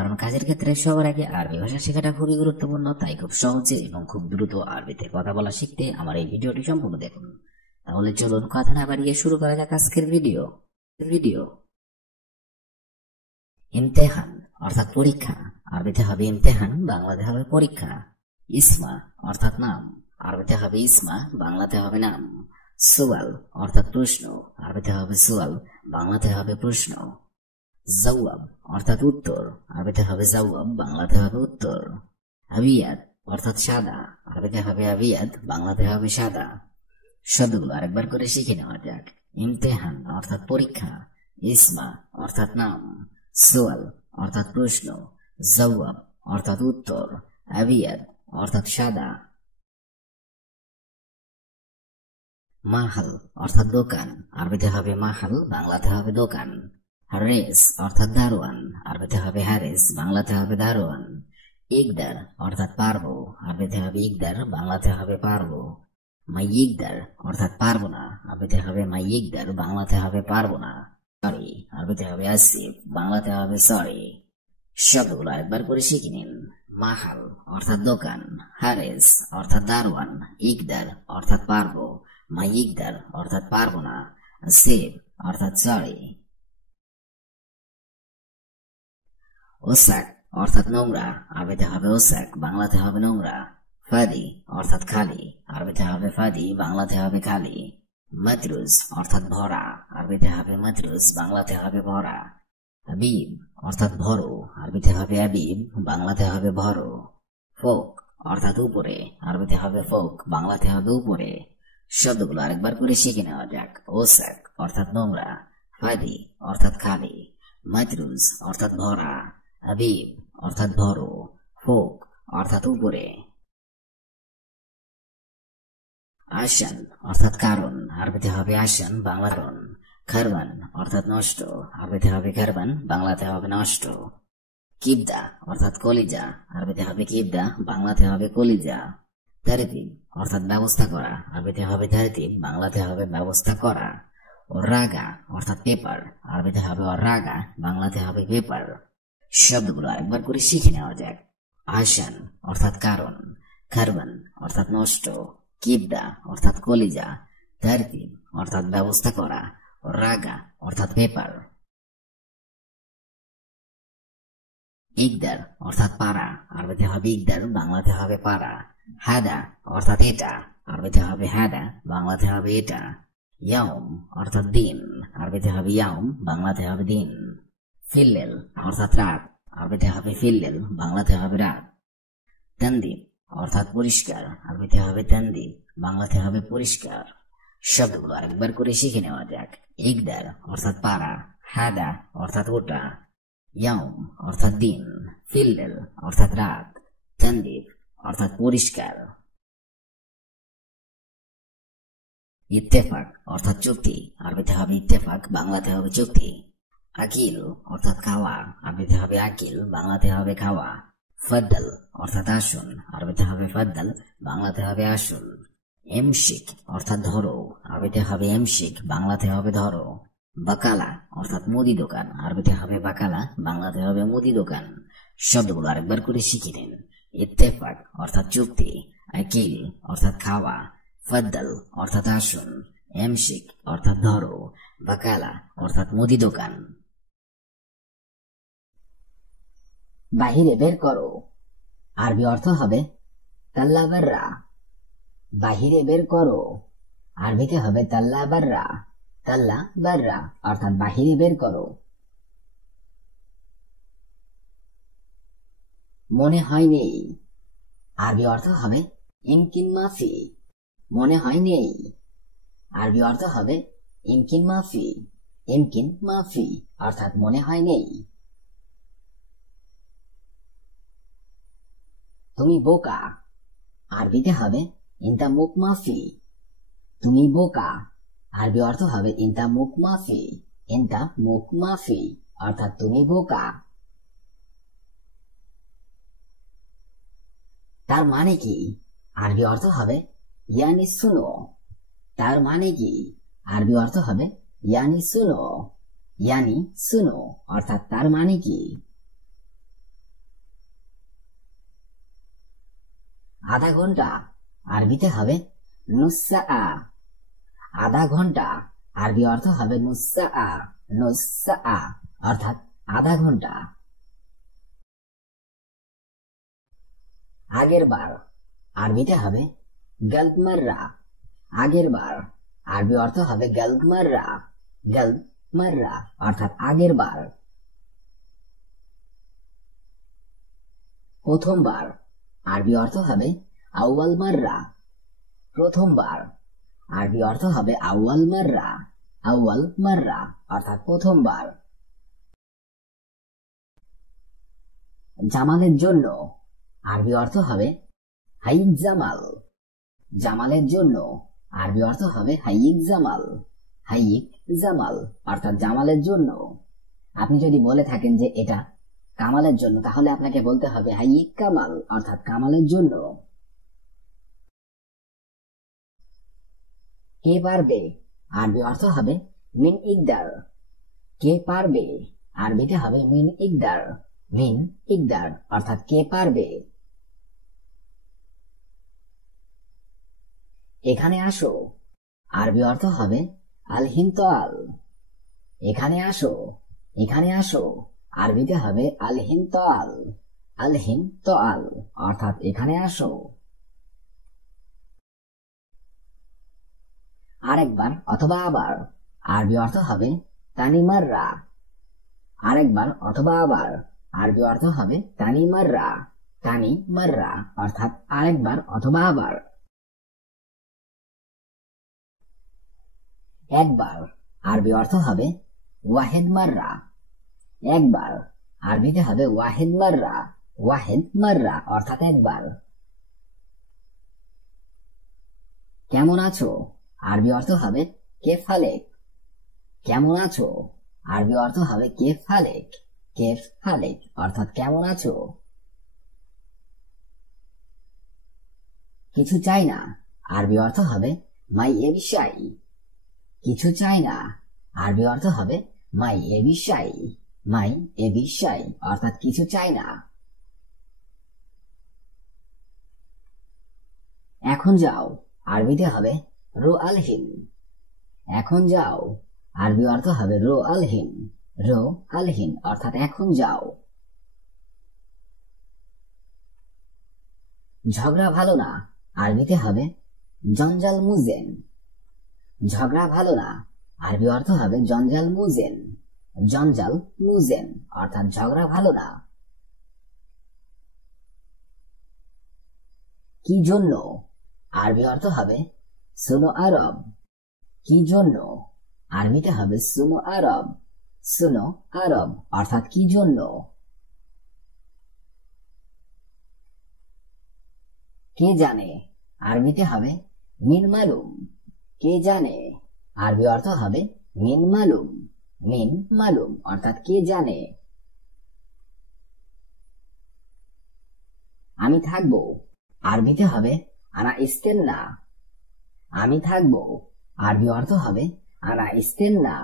কারণ কাজের ক্ষেত্রে সবার আগে আরবি ভাষা শেখাটা খুবই গুরুত্বপূর্ণ। তাই খুব সহজে এবং খুব দ্রুত আরবিতে কথা বলা শিখতে আমার এই ভিডিওটি সম্পূর্ণ দেখুন। তাহলে চলুন কথা না বাড়িয়ে শুরু করা যাক আজকের ভিডিও। ইমতেহান অর্থাৎ পরীক্ষা, আরবিতে হবে ইমতেহান, বাংলাতে হবে পরীক্ষা। ইসমা অর্থাৎ নাম, আরবিতে হবে ইসমা, বাংলাতে হবে নাম। সুয়াল অর্থাৎ প্রশ্ন, আরবিতে হবে সুয়াল, বাংলাতে হবে প্রশ্ন। জওয়াব অর্থাৎ উত্তর, আরবিতে হবে জওয়াব, বাংলাতে হবে উত্তর। আবিয়াদ অর্থাৎ সাদা, আরবিতে হবে আবিয়াদ, বাংলাতে হবে সাদা। শব্দগুলো আরেকবার করে শিখে নেওয়া যাক। ইমতেহান অর্থাৎ পরীক্ষা, ইসমা অর্থাৎ নাম, সুয়াল অর্থাৎ প্রশ্ন, জওয়াব অর্থাৎ উত্তর, আবিয়াদ অর্থাৎ সাদা। মাহাল অর্থাৎ দোকান, আরবিতে হবে মাহাল, বাংলাতে হবে দোকান। হারেস অর্থাৎ দারোয়ান, আরবিতে হবে হারেস, বাংলাতে হবে দারোয়ান। ইকদার অর্থাৎ পারবো, আরবিতে হবে ইকদার, বাংলাতে হবে পারবো। মাইয়িকদার অর্থাৎ পারবো না, আরবিতে হবে মাইয়িকদার, বাংলাতে হবে পারবো না। সরি, আরবিতে হবে আসিফ, বাংলাতে হবে সরি। শব্দগুলো একবার করে শিখে নিন। মাহাল অর্থাৎ দোকান, হারেস অর্থাৎ দারোয়ান, ইকদার অর্থাৎ পারবো, মাইয়িকদার অর্থাৎ পারবো না, আসিফ অর্থাৎ সরি। ওসাক অর্থাৎ নোংরা, আরবিতে হবে ওসাক, বাংলাতে হবে নোংরা। ফাদি অর্থাৎ খালি, আরবিতে হবে ফাদি, বাংলাতে হবে খালি। মাতরুজ অর্থাৎ ভরা, আরবিতে হবে মাতরুজ, বাংলাতে হবে ভরা। আবিব অর্থাৎ ভরো, আরবিতে হবে আবিব, বাংলাতে হবে ভরো। ফোক অর্থাৎ উপরে, আরবিতে হবে ফোক, বাংলাতে হবে উপরে। শব্দগুলো আরেকবার করে শিখে নেওয়া যাক। ওসাক অর্থাৎ নোংরা, ফাদি অর্থাৎ খালি, মাতরুজ অর্থাৎ ভরা, আবিব অর্থাৎ ভরো, ফোক অর্থাৎ উপরে। আসান অর্থাৎ কারণ, আরবিতে হবে আসান, বাংলা কারণ। খারবান অর্থাৎ নষ্ট, আরবিতে হবে খারবান, বাংলাতে হবে নষ্ট। কিবদা অর্থাৎ কলিজা, আরবিতে হবে কিবদা, বাংলাতে হবে কলিজা। তারতিব অর্থাৎ ব্যবস্থা করা, আরবিতে হবে তারতিব, বাংলাতে হবে ব্যবস্থা করা। রাগা অর্থাৎ পেপার, আরবিতে হবে রাগা, বাংলাতে হবে পেপার। শব্দগুলো আরেকবার করে শিখে নেওয়া যাক। আসান অর্থাৎ কারণ, খারবান অর্থাৎ নষ্ট, কিবদা অর্থাৎ কলিজা, তারতিব অর্থাৎ ব্যবস্থা করা, রাগা অর্থাৎ পেপার। ইকদার অর্থাৎ পারা, আরবিতে হবে ইকদার, বাংলাতে হবে পারা। হাদা অর্থাৎ এটা, আরবিতে হবে হাদা, বাংলাতে হবে এটা। ইয়াউম অর্থাৎ দিন, আরবিতে হবে ইয়াউম, বাংলাতে হবে দিন। ফিল্লেল অর্থাৎ রাত, আরবিতে হবে ফিল্লেল, বাংলাতে হবে রাত। তানদিব অর্থাৎ পরিষ্কার, আরবিতে হবে তানদিব, বাংলাতে হবে পরিষ্কার। শব্দগুলো আরেকবার করে শিখে নেওয়া যাক। ইকদার অর্থাৎ পারা, হাদা অর্থাৎ ওটা, ইয়াউম অর্থাৎ দিন, ফিল্লেল অর্থাৎ রাত, তানদিব অর্থাৎ পরিষ্কার। ইত্তেফাক অর্থাৎ চুক্তি, আরবিতে হবে ইত্তেফাক, বাংলাতে হবে চুক্তি। আকিল অর্থাৎ খাওয়া, আরবিতে হবে আকিল, বাংলাতে হবে খাওয়া। ফদ্দল অর্থাৎ আসুন, আরবিতে হবে ফদ্দল, বাংলাতে হবে আসুন। এমশিক অর্থাৎ ধরো, আরবিতে হবে এমশিক, বাংলাতে হবে ধরো। বাকালা অর্থাৎ মুদি দোকান, আরবিতে হবে বাকালা, বাংলাতে হবে মুদি দোকান। শব্দগুলো আরেকবার করে শিখে নিন। ইত্তেফাক অর্থাৎ চুক্তি, আকিল অর্থাৎ খাওয়া, ফদ্দল অর্থাৎ আসুন, এমশিক অর্থাৎ ধরো, বাকালা অর্থাৎ মুদি দোকান। বাহিরে বের করো, আরবি অর্থ হবে তাল্লা বাররা। বাহিরে বের করো, আরবিতে হবে তাল্লা বাররা, তাল্লা বাররা অর্থাৎ বাহিরে বের করো। মনে হয় নেই, আরবি অর্থ হবে ইমকিন মাফি। মনে হয় নেই, আরবি অর্থ হবে ইমকিন মাফি, ইমকিন মাফি অর্থাৎ মনে হয় নেই। তুমি বোকা, আরবিতে হবে ইনতা মুখ মাফি। তুমি বোকা, আরবি অর্থ হবে ইনতা মুখ মাফি, ইনতা মুখ মাফি অর্থাৎ তুমি বোকা। তার মানে কি, আরবি অর্থ হবে ইয়ানি শুনো। তার মানে কি, আরবি অর্থ হবে ইয়ানি শুনো, ইয়ানি শুনো অর্থাৎ তার মানে কি। আধা ঘন্টা আরবিতে হবে নুসসা। আধা ঘন্টা আরবি অর্থ হবে নুসসা। নুসসা অর্থাৎ আধা ঘন্টা। আগের বার আরবিতে হবে গল্প মাররা। আগের বার আরবি অর্থ হবে গল্প মাররা। গল্প মাররা অর্থাৎ আগের বার। প্রথমবার আরবি অর্থ হবে আউয়াল মাররা। প্রথমবার আরবি অর্থ হবে আউয়াল মাররা। আউয়াল মাররা অর্থাৎ প্রথমবার। জামালের জন্য আরবি অর্থ হবে হাইক জামাল। জামালের জন্য আরবি অর্থ হবে হাইক জামাল। হাইক জামাল অর্থাৎ জামালের জন্য। আপনি যদি বলে থাকেন যে এটা কামালের জন্য, তাহলে আপনাকে বলতে হবে হাইক কামাল অর্থাৎ কামালের জন্য। কে পারবে আরবি অর্থ হবে মিন ইকদার। কে পারবে আরবিতে হবে মিন ইকদার। মিন ইকদার অর্থাৎ কে পারবে। এখানে আসো আরবি অর্থ হবে আল হিনতাল। এখানে আসো, এখানে আসো আরবিতে হবে আল হিনতাল। আল হিনতাল অর্থাৎ এখানে আসো। আরেকবার অথবা আবার আরবি অর্থ হবে তানি মাররা। আরেকবার অথবা আবার আরবি অর্থ হবে তানি মাররা। তানি মাররা অর্থাৎ আরেকবার অথবা আবার। একবার আরবি অর্থ হবে ওয়াহেদ মাররা। একবার আরবিতে হবে ওয়াহেদ মাররা। ওয়াহেদ মাররা অর্থাৎ একবার। কেমন আছো আরবি অর্থ হবে কেফ হালেক। কেমন আছো আরবি অর্থ হবে কেফ হালেক। কেফ হালেক অর্থাৎ কেমন আছো। কিছু চাই না আরবি অর্থ হবে মাই এ বিষাই। কিছু চাই না আরবি অর্থ হবে মাই এ বিষাই। মাই এ বিষাই অর্থাৎ কিছু চাই না। এখন যাও আরবিতে হবে রো আলহিন। এখন যাও আরবি অর্থ হবে রো আলহিন। রো আলহিন অর্থাৎ এখন যাও। ঝগড়া ভালো না আরবিতে হবে জঞ্জাল মুজেন। ঝগড়া ভালো না আরবি অর্থ হবে জঞ্জাল মুজেন। জঞ্জাল মুজেন অর্থাৎ ঝগড়া ভালো না। কি জন্য আরবি অর্থ হবে সুনো আরব। কি জন্য আরবিতে হবে সুনো আরব। সুনো আরব অর্থাৎ কি জন্য। কে জানে আরবিতে হবে মিন মালুম। কে জানে আরবি অর্থ হবে মিন মালুম। মিন মালুম অর্থাৎ কে জানে। আমি থাকবো আরবিতে হবে আনা ইস্তেন্না। আমি থাকবো আরবি অর্থ হবে আনা ইস্তেন্না।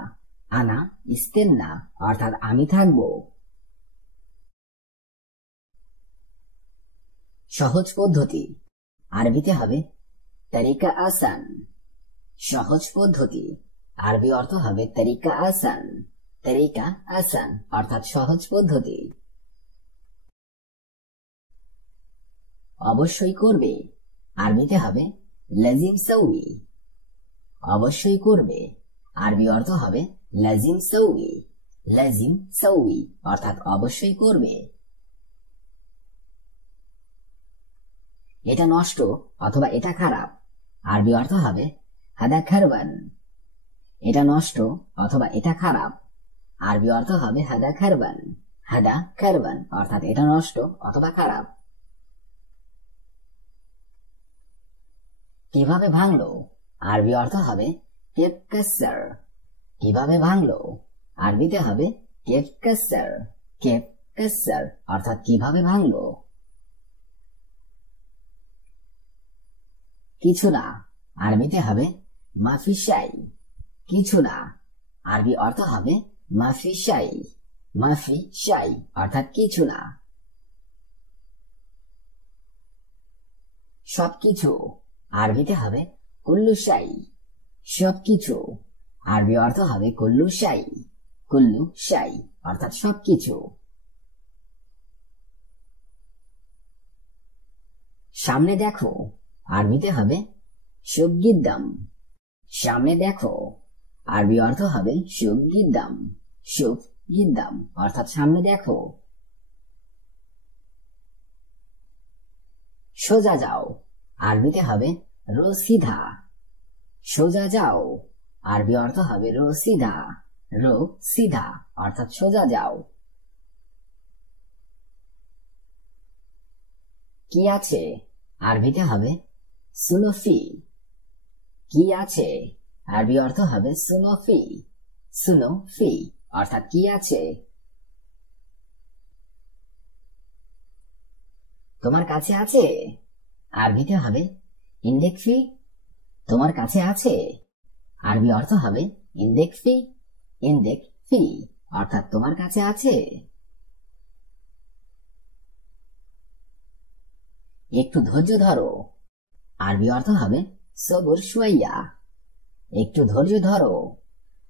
আনা ইস্তেন্না অর্থাৎ আমি থাকবো। সহজ পদ্ধতি আরবিতে হবে তরিকা আসান। সহজ পদ্ধতি আরবি অর্থ হবে তরিকা আসান। তরিকা আসান অর্থাৎ সহজ পদ্ধতি। অবশ্যই করবে আরবিতে হবে লাজিম সৌই। অবশ্যই করবে আরবি অর্থ হবে লাজিম সৌই। লাজিম সৌই অর্থাৎ অবশ্যই করবে। এটা নষ্ট অথবা এটা খারাপ আরবি অর্থ হবে হাদা খারবান। এটা নষ্ট অথবা এটা খারাপ আরবি অর্থ হবে হাদা খারবান। হাদা খারবান অর্থাৎ এটা নষ্ট অথবা খারাপ। কিভাবে ভাঙলো আরবি অর্থ হবে কেফ কাসার। কিভাবে ভাঙলো আরবিতে হবে কেফ কাসার। কেফ কাসার অর্থাৎ কিভাবে ভাঙলো। কিছু না আরবিতে হবে মাফি শাই। কিছু না আরবি অর্থ হবে মাফি শাই। মাফি শাই অর্থাৎ কিছু না। সবকিছু আরবিতে হবে কুল্লু শাই। সবকিছু আরবি অর্থ হবে কুল্লু শাই। কুল্লু শাই অর্থাৎ সবকিছু। সামনে দেখো আরবিতে হবে শুফ গিদ্দাম। সামনে দেখো আরবি অর্থ হবে শুফ গিদ্দাম। শুফ গিদ্দাম অর্থাৎ সামনে দেখো। সোজা যাও আরবিতে হবে রো সিধা। সোজা যাও আরবি অর্থ হবে রো সিধা। রো সিধা অর্থাৎ সোজা যাও। কি আছে আরবিতে হবে সুনোফি। কি আছে আরবি অর্থ হবে সুনোফি। সুনোফি অর্থাৎ কি আছে। তোমার কাছে আছে আরবিতে হবে ইন্দেকফি। তোমার কাছে আছে আরবি অর্থ হবে ইন্দেকফি। ইন্দেকফি অর্থাৎ তোমার কাছে আছে। একটু ধৈর্য ধরো আরবি অর্থ হবে সবুর শুয়াইয়া। একটু ধৈর্য ধরো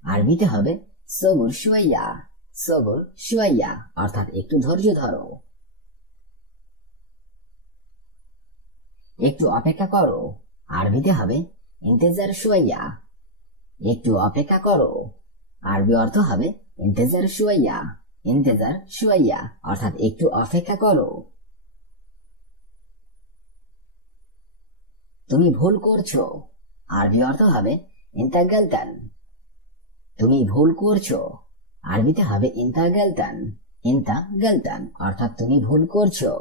আরবিতে হবে সবুর শুয়াইয়া। সবুর শুয়াইয়া অর্থাৎ একটু ধৈর্য ধরো। একটু অপেক্ষা করো আরবিতে হবে ইন্তেজার শুয়াইয়া। একটু অপেক্ষা করো আরবি অর্থ হবে ইন্তেজার শুয়াইয়া। ইন্তেজার শুয়াইয়া অর্থাৎ একটু অপেক্ষা করো। তুমি ভুল করছো আরবি অর্থ হবে ইন্তা গালতান। তুমি ভুল করছো আরবিতে হবে ইন্তা গালতান। ইন্তা গালতান অর্থাৎ তুমি ভুল করছো।